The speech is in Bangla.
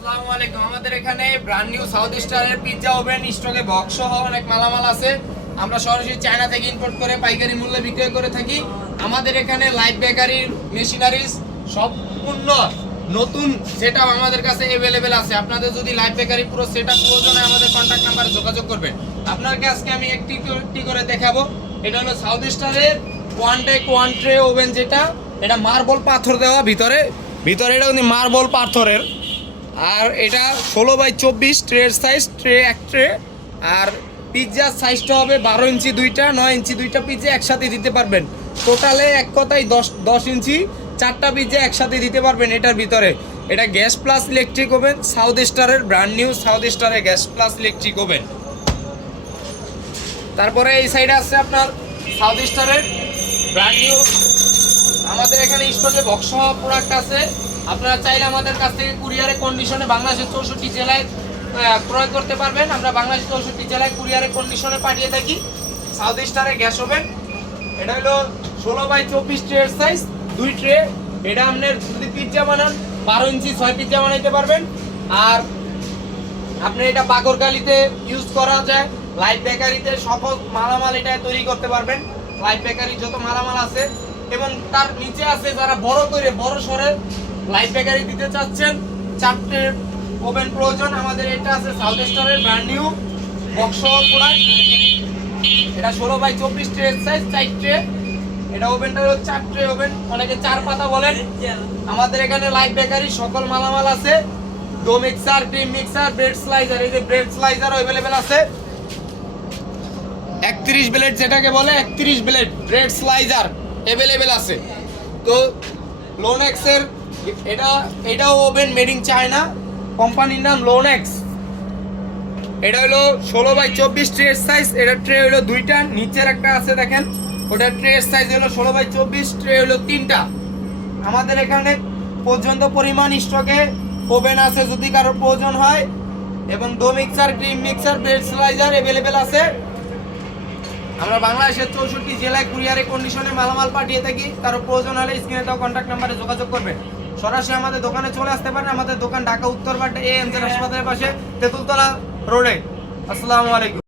আসসালামু আলাইকুম। আমাদের এখানে ব্র্যান্ড নিউ সাউথ স্টারের পিৎজা ওভেন স্টকে বক্স সহ অনেক মালামাল আছে। আমরা সরাসরি চায়না থেকে ইম্পোর্ট করে পাইকারি মূল্যে বিক্রয় করে থাকি। আমাদের এখানে লাইট বেকারির মেশিনারিজ সম্পূর্ণ নতুন সেটআপ আমাদের কাছে অ্যাভেলেবেল আছে। আপনাদের যদি লাইট বেকারি পুরো সেটআপ প্রয়োজন হয়, আমাদের কন্ট্যাক্ট নাম্বারে যোগাযোগ করবেন। আপনাকে আজকে আমি একটি একটি করে দেখাবো। এটা হলো সাউথ স্টারের one day one tray oven যেটা। এটা মার্বল পাথর দেওয়া ভিতরে। ভিতরে এটা কিন্তু মার্বল পাথরের। আর এটা ষোলো বাই চব্বিশ ট্রের সাইজ ট্রে এক ট্রে আর পিৎজার সাইজটা হবে বারো ইঞ্চি দুইটা, নয় ইঞ্চি দুইটা পিৎজা একসাথে দিতে পারবেন। টোটালে এক কথায় দশ দশ ইঞ্চি, চারটা পিৎজা একসাথে দিতে পারবেন এটার ভিতরে। এটা gas plus electric oven south স্টারের ব্র্যান্ড নিউ সাউথ স্টারের গ্যাস প্লাস ইলেকট্রিক ওভেন তারপরে এই সাইডে আছে আপনার সাউথ স্টারের ব্র্যান্ড নিউ আমাদের এখানে স্টোরে বক্স প্রোডাক্ট আছে। আপনারা চাইলে আমাদের কাছ থেকে কুরিয়ারে কন্ডিশনে বাংলাদেশের চৌষট্টি জেলায় ক্রয় করতে পারবেন। আমরা বাংলাদেশের চৌষট্টি জেলায় কুরিয়ারে কন্ডিশনে পাঠিয়ে থাকি। সাউথ স্টারে গ্যাস ওভেন এটা হলো ষোলো বাই চব্বিশ ট্রের সাইজ দুই ট্রে এটা আপনার যদি পিৎজা বানান, বারো ইঞ্চি, ছয় পিৎজা বানাইতে পারবেন। আর আপনি এটা বাগরগালিতে ইউজ করা যায়। লাইট বেকারিতে সকল মালামাল এটা তৈরি করতে পারবেন। লাইট বেকারি যত মালামাল আছে, এবং তার নিচে আছে যারা বড় করে বড় সরে লাইট বেকারি দিতে চাচ্ছেন, চারটে ওভেন প্রয়োজন, আমাদের এটা আছে সাউথ স্টারের ব্র্যান্ড নিউ বক্স প্রোডাক্ট এটা ষোলো বাই চব্বিশ ট্রে সাইজ চার ট্রে। এটা ওভেনটা হলো চার ট্রে ওভেন অনেকে চার পাতা বলেন। আমাদের এখানে লাইট বেকারি সকল মালামাল আছে। Dough mixer cream mixer bread slicer এই যে ব্রেড স্লাইজার অ্যাভেলেবেল আছে। একত্রিশ ব্লেড যেটাকে বলে একত্রিশ ব্লেড ব্রেড স্লাইজার অ্যাভেলেবেল আছে। তো লোনেক্সের এটা এটাও ওভেন মেড ইন চায়না কোম্পানির নাম লোনেক্স এটা হলো ষোলো বাই চব্বিশ ট্রের সাইজ এটা ট্রে হলো দুইটা, নিচের একটা আছে দেখেন। ওটা ট্রের সাইজ হলো ষোলো বাই চব্বিশ ট্রে হলো তিনটা। আমাদের এখানে পর্যন্ত পরিমাণ স্টকে ওভেন আছে যদি কারোর প্রয়োজন হয়। এবং dough mixer cream mixer bread slicer available আছে। আমরা বাংলাদেশের চৌষট্টি জেলায় কুরিয়ারে কন্ডিশনে মালামাল পাঠিয়ে থাকি। কারও প্রয়োজন হলে স্ক্রিনে দেওয়া কন্ট্যাক্ট নাম্বারে যোগাযোগ করবেন। সরাসরি আমাদের দোকানে চলে আসতে পারেন। আমাদের দোকান ঢাকা উত্তরপাট এ এম হাসপাতালের পাশে তেতুলতলা রোডে। আসসালামু আলাইকুম।